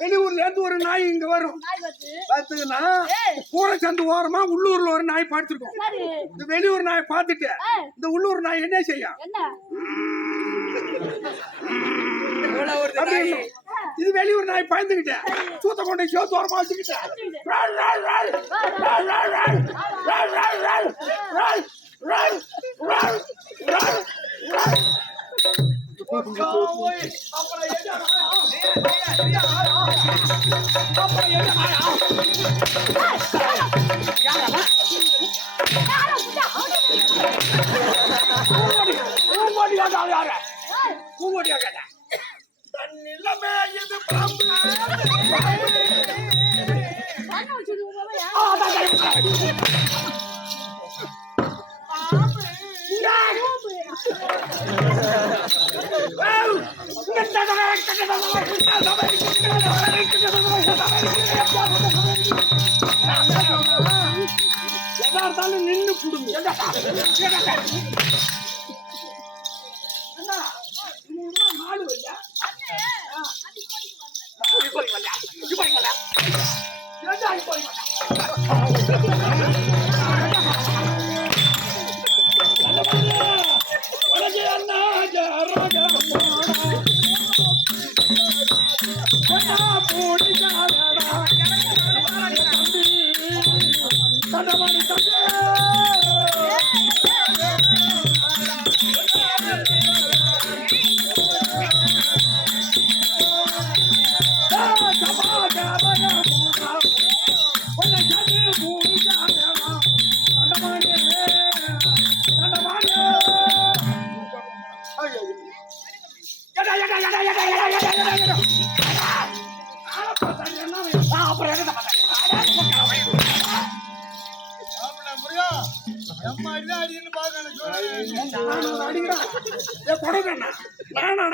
வெளியூர்ல இருந்து ஒரு நாய் இங்க வரும். பாத்தீங்கன்னா பூரை சந்து ஓரமா உள்ளூர்ல ஒரு நாய் பாத்துருக்கோம். இந்த வெளியூர் நாய் பாத்துட்டு இந்த உள்ளூர் நாய் என்ன செய்யும்? இது வெளியூர் நாய் பயந்துகிட்டேன் சூத்த கொண்டு சோத்து ஓரமா வச்சுக்கிட்டேன். எதா இருந்தாலும் நின்று புடுங்க. மாடு வையா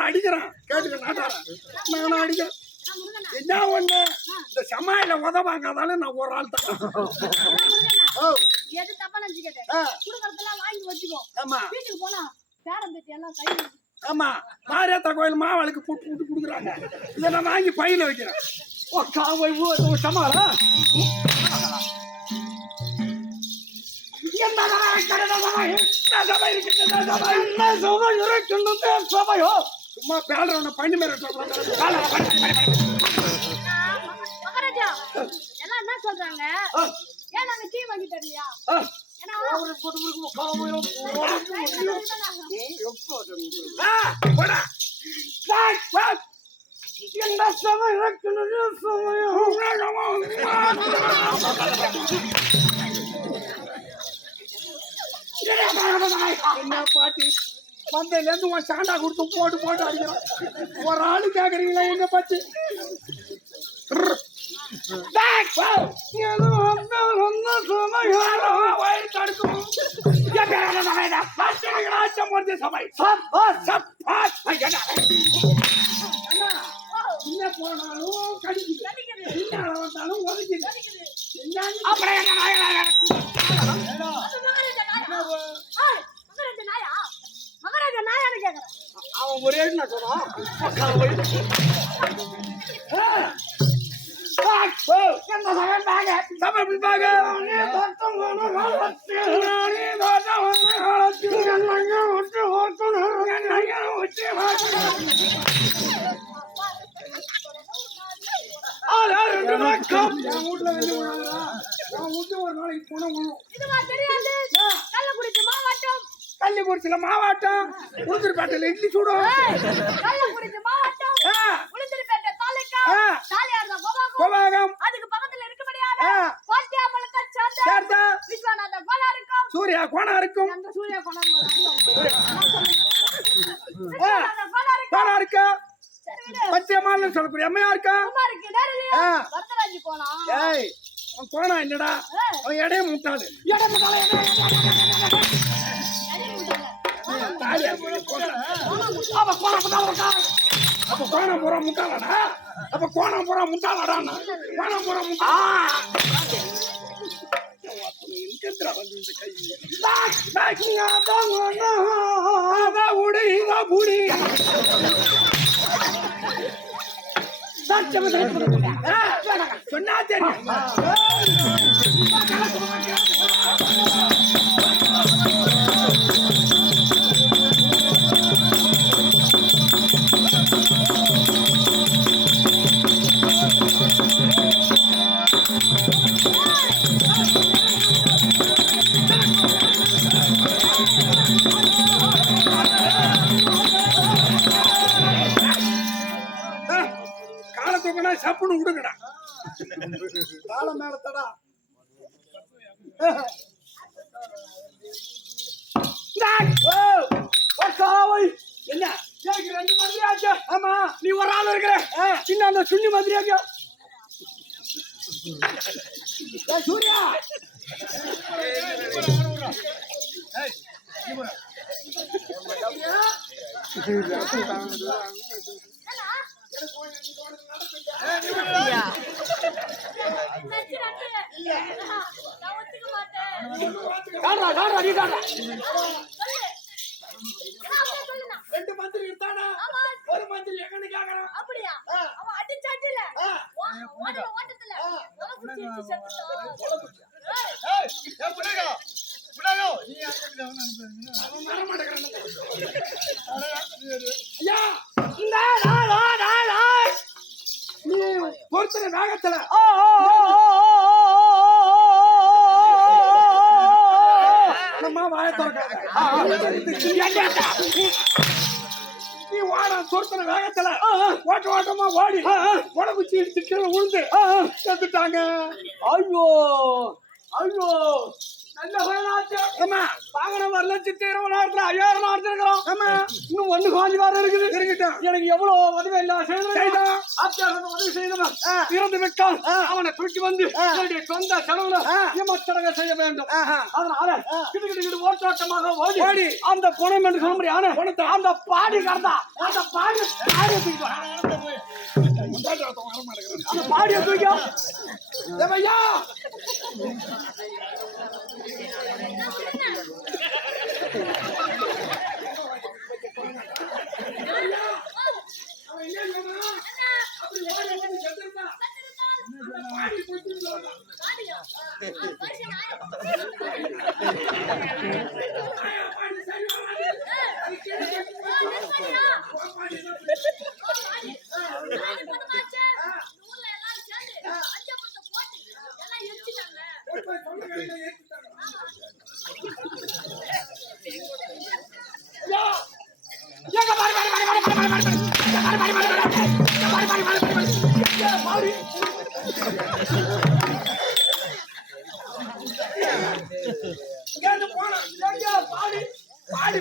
அடிக்கிறேன் கேட்டுக்க நான் அடிக்கிறேன். என்ன ஒண்ணு இந்த சமாயில உதவாங்காதாலும் நான் ஒரு ஆள் தான். ஆமா மாரியாத்தா கோயில் மாவளுக்கு புட்டு புட்டு குடுக்குறாங்க. இதை நான் வாங்கி பையில வைக்கிறேன். சமாளா சும்மா பேடுறவன பண்ணி மேல என்ன சொல்றாங்க? ஏன் நாங்க டீ வாங்கி தரலையா? என்ன பாட்டி பந்தையில இருந்து உன் சாண்டா கொடுத்து போட்டு போட்டு அடிக்கிறான். ஒரு ஆளு கேக்குறீங்களா எங்க பத்தி? என்ன போனாலும் கடிக்குது, என்ன வந்தாலும் உதக்குது. அவன் ஒரே நான் சொல்றான். கள்ளிக்குறிச்சியில மாவாட்டம், உளுந்தூர்பேட்டையில இட்லி சுடும். அதுக்கு பக்கத்துல இருக்க முடியாது. சூர்யா கோணம் இருக்கும். கோணம் இருக்கா? பச்சையம்மான்னு சொல்லக்கூடிய அம்மையா இருக்கா? ஏய் அவன் கோணம் இல்லடா, அவன் எடைய முட்டாளு. அப்ப கோணம் பூரா முட்டாளடா. அப்ப கோணம் பூரா முட்டாளடா. கோணம் பூரா முட்டா சொன்னா தெரியும். காலத்துக்குனா சப்புன்னு விடுங்கடா. காலம் மேலத்தடா. என்ன ரெண்டு மந்திரியாச்சு? ஆமா நீ ஒரு ஆள் இருக்கிற. இன்னும் அந்த சுண்ணி மந்திரியாச்சு. சூர்யா நான் ஒத்துக்க மாட்டேன். சொல்லுண்ணா. 2 மந்திரி இருந்தானா ஒரு மந்திரி எங்கன்னு கேக்குறான். அப்படியா? அவன் அடிச்சாட்டில ஓட்டத்துல பொறுத்தன வேகத்துல வாய நீ வாடா பொறுத்தன வேகத்துல ஓட்டமா ஓடி உடம்புச்சி இடிச்சு உழுந்து செத்துட்டாங்க. ஐயோ ஐயோ நல்ல வாகனம் வரல. சிட்டு 20,000 5000 அடிச்சிருக்கிறோம். ஆமா இன்னும் 1 காஞ்சி வாரம் இருக்குது. இருக்கட்டும் எனக்கு எவ்வளவு உதவி இல்ல செய்தான் உதவி செய்தவன் இறந்து விட்டால் அவனை தூக்கி வந்து சொந்த செலவுல விமர்சனங்க செய்ய வேண்டும். அதனால கிட்டு ஓட்டோட்டமாக ஓடி அந்த குணம் என்று சொல்ல முடியாது அந்த பாடி கறந்தா அந்த பாடிய பாடிய தூக்கி ஐயா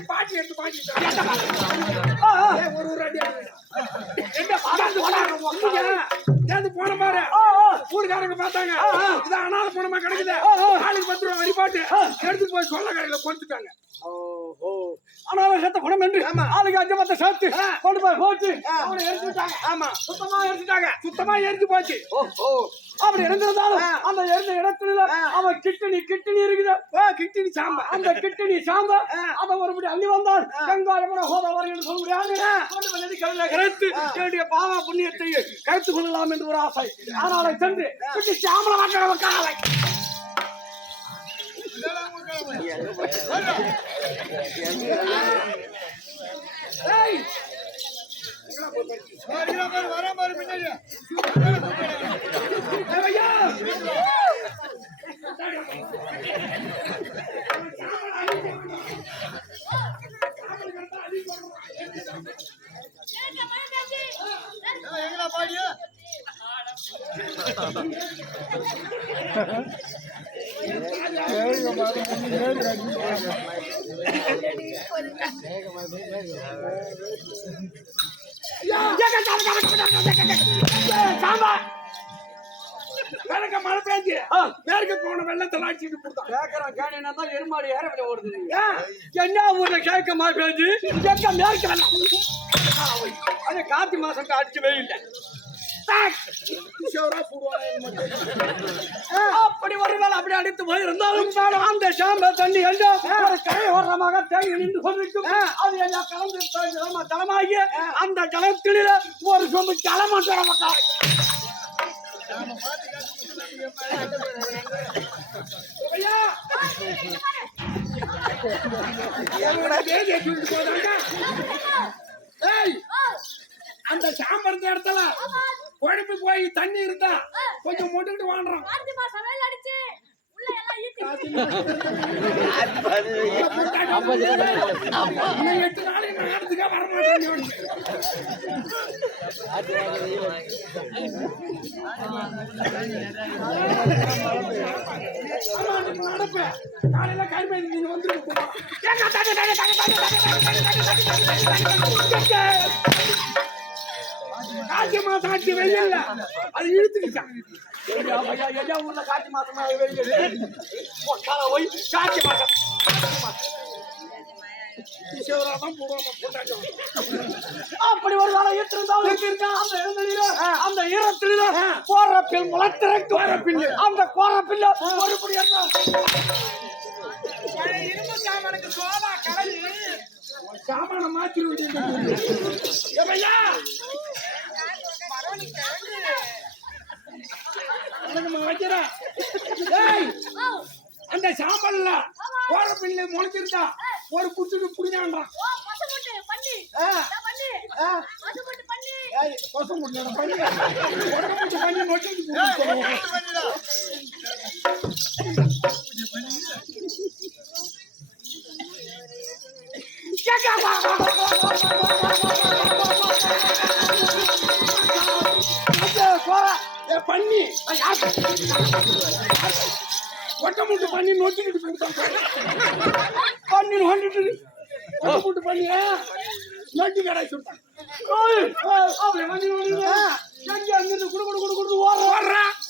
பாட்டி எடுத்து பாட்டி போன பாரு ஊருக்காரங்க பார்த்தாங்க இதான் அனாத போனமா கிடைக்குது ஆளுக்கு 10 ரூபா வரிபாட்டு எடுத்துட்டு போய் சொல்ல கடையில கொடுத்துட்டாங்க. ஆனாலும் செத்த பணம் என்று ஆளுக்கு 5 மத்த சேர்த்து கொண்டு போய் போச்சு அவனை எரிஞ்சுட்டாங்க. ஆமா சுத்தமா எரிஞ்சு போச்சு. அப்படி இருந்திருந்தாலும் அந்த எரிஞ்ச இடத்துல அவன் கிட்டினி இருக்குது. கிட்டினி சாம்ப அந்த கிட்டினி சாம்ப அதை ஒருபடி அள்ளி வந்தால் கங்காயமான ஹோதவர் என்று சொல்ல முடியாது. கடலை கரைத்து என்னுடைய பாவ புண்ணியத்தை கருத்து கொள்ளலாம் என்று ஒரு ஆசை. ஆனால் சென்று கிட்டி சாம்பல மாற்ற மழை பெஞ்சு மேற்கு போன வெள்ளத்தில் அடிச்சுட்டு கொடுத்தான். எருமாடி ஏற ஓடுது. என்ன ஊர்ல கேட்க மழை பெஞ்சு மேற்கு வெள்ளம் அது கார்த்தி மாசம் அடிச்சு வெயில்ல அப்படி ஒரு வேலை அப்படி அடித்து போயிருந்தாலும் அந்த சாம்ப தண்ணி கரையோரமாக தேங்கி நின்று கொண்டிருக்கும். அது எல்லாம் கலந்து தளமாகி அந்த ஜலத்தில ஒரு சொம்பு ஜலமன்ற மக்கள் அந்த சாம்ப இருந்த இடத்துல குழம்பு போய் தண்ணி இருந்தா கொஞ்சம் மொட்டுக்கிட்டு வாங்குறோம். 8 நாளைக்கு நேரத்துக்கே வரமாட்டேன். நடப்பேன் காலையில கைமை நீங்க வந்துருக்கு. காட்சி மாசம் ஆட்சி வெயில்ல அது இழுத்துக்கிட்டான். எஜா ஊர்ல காட்சி மாசமா போய் காட்சி மாசம் சிவராதான் போடுவாங்க போட்டாங்க. அப்படி ஒரு வேலை அந்த ஈரத்தில கோரப்பில் முளத்திறக்கு கோரப்பில் அந்த கோரப்பில் மறுபடி இரும்பு சாமானுக்கு சோடா கலந்து சாமான மாற்றி வைக்கிறேன். அந்த சாம்பல்ல கோரப்பில்லு முளைச்சிருந்தா ஒரு குத்துக்கு புரிஞ்சான்றான். கொசம் முடியல பண்ணி பண்ணி நொட்டிக்கு பண்ணி ஒட்டை முட்டு பண்ணி நொட்டிக்கிட்டு பண்ணி நோண்டிட்டு ஒட்டை முட்டு பண்ணி நொட்டி கடை சுட்டான்.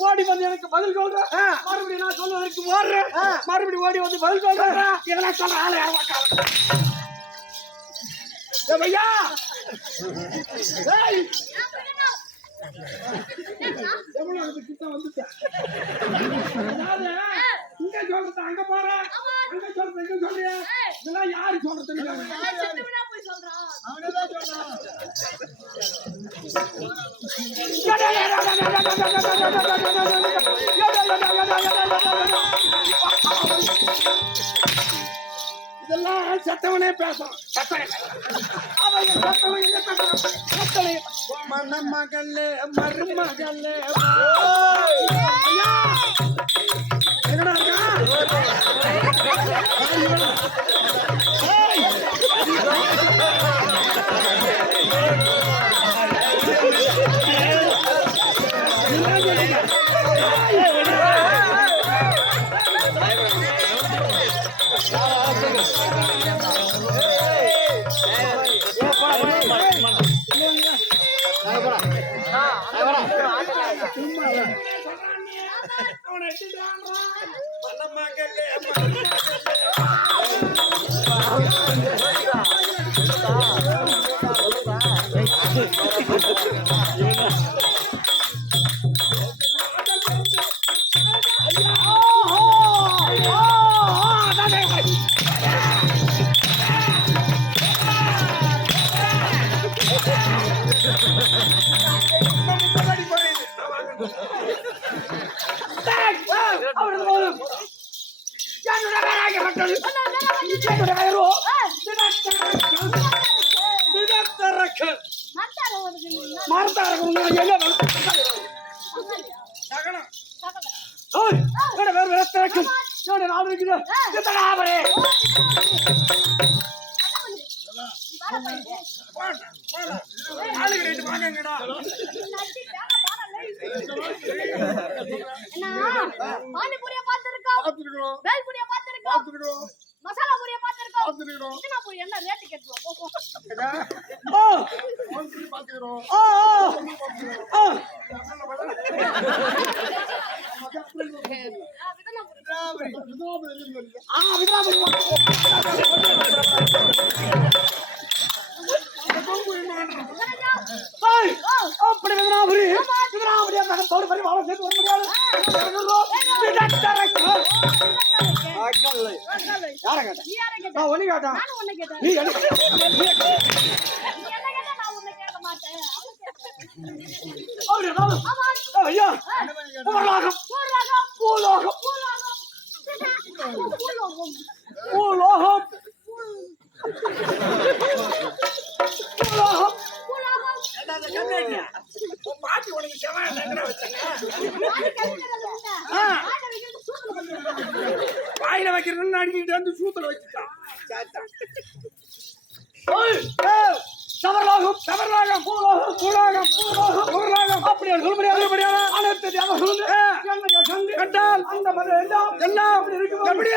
ஓடி வந்து எனக்கு பதில் சொல்றேன். மறுபடியும் நான் சொல்வதற்கு ஓடுறேன். மறுபடியும் ஓடி வந்து பதில் சொல்றேன். இதெல்லாம் சொல்ற ஆளு ஐயா கிட்ட வந்துட்டேன். இங்க சொல்றது அங்க போற, அங்க சொல்றது எங்க சொல்றிய, இதெல்லாம் யாரு சொல்றது? இதெல்லாம் செத்தவனே பேசுறான். மணமகளே மருமகளே என்னடா பானிபூரியா பாத்துருக்கோம், பேல்பூரியா பாத்துருக்கோம், மசாலா பூரியா பாத்துருக்கோம். சின்ன பூரி என்ன ரேட் கேட்றோம்? பாத்துக்கிறோம். அப்படி யார கேட்டா? நான் ஒண்ணு கேட்டேன். நீ ஐயா பூலோகம் பூலோகம் பூலோகம் பாட்டி உனக்கு வாயில வைக்கிறதுன்னு அடிக்கிட்டு வந்து சூத்துல வச்சுட்டான். சவர்லாகம் சவர்லாகம் பூலோகம் பூலோகம் பூலோகம் பூலோகம் அப்படியே சொல்ல முடியாது. அனைத்து சொல்லுங்க கண்டால் அந்த எல்லாம் எப்படி